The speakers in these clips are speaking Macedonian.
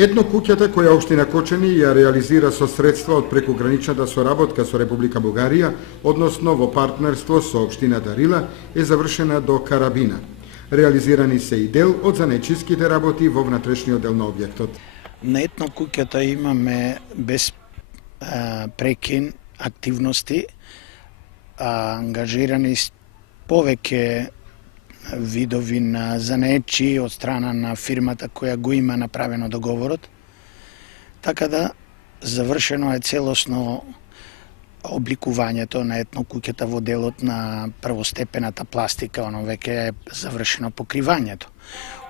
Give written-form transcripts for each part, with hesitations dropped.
Етно куќата која општина Кочани ја реализира со средства од прекограничната соработка со Република Бугарија, односно во партнерство со општината Рила, е завршена до карабина. Реализирани се и дел од занечиските работи во внатрешниот дел на објектот. На етно куќата имаме без прекин активности, ангажирани повеќе видови на занечи од страна на фирмата која го има направено договорот, така да завршено е целосно обликувањето на етно куќата во делот на првостепената пластика, оно веќе е завршено покривањето.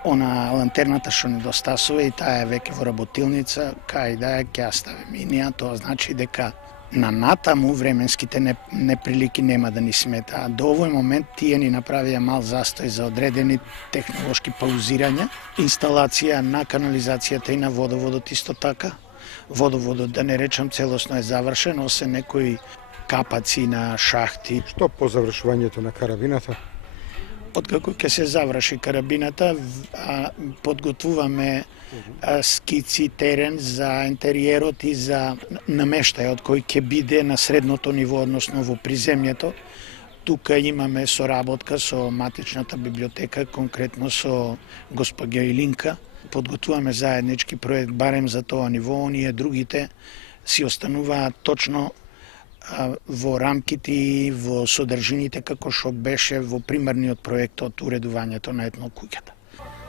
Она лантерната што недостасува и таа е веќе во работилница, кај да ја ќе ставиме и ние, тоа значи дека на натаму временските неприлики нема да ни смета. До овој момент тие ни направија мал застој за одредени технолошки паузирања, инсталација на канализацијата и на водоводот исто така. Водоводот, да не речам, целосно е завршен, освен некои капаци на шахти. Што по завршувањето на карабината? Откако ќе се заврши карабината, подготвуваме скици, терен за интериерот и за намештајот кој ќе биде на средното ниво, односно во приземјето. Тука имаме соработка со матичната библиотека, конкретно со госпоѓа Илинка. Подготвуваме заеднички проект барем за тоа ниво, оние другите си остануваат точно во рамките и во содржините како што беше во примерниот проект од уредувањето на етно куќата.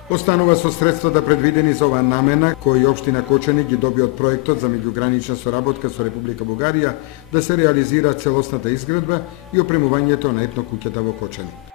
Останува со средствата предвидени за оваа намена, кои општина Кочани ги доби од проектот за меѓугранична соработка со Република Бугарија, да се реализира целосната изградба и опремувањето на етно куќата во Кочани.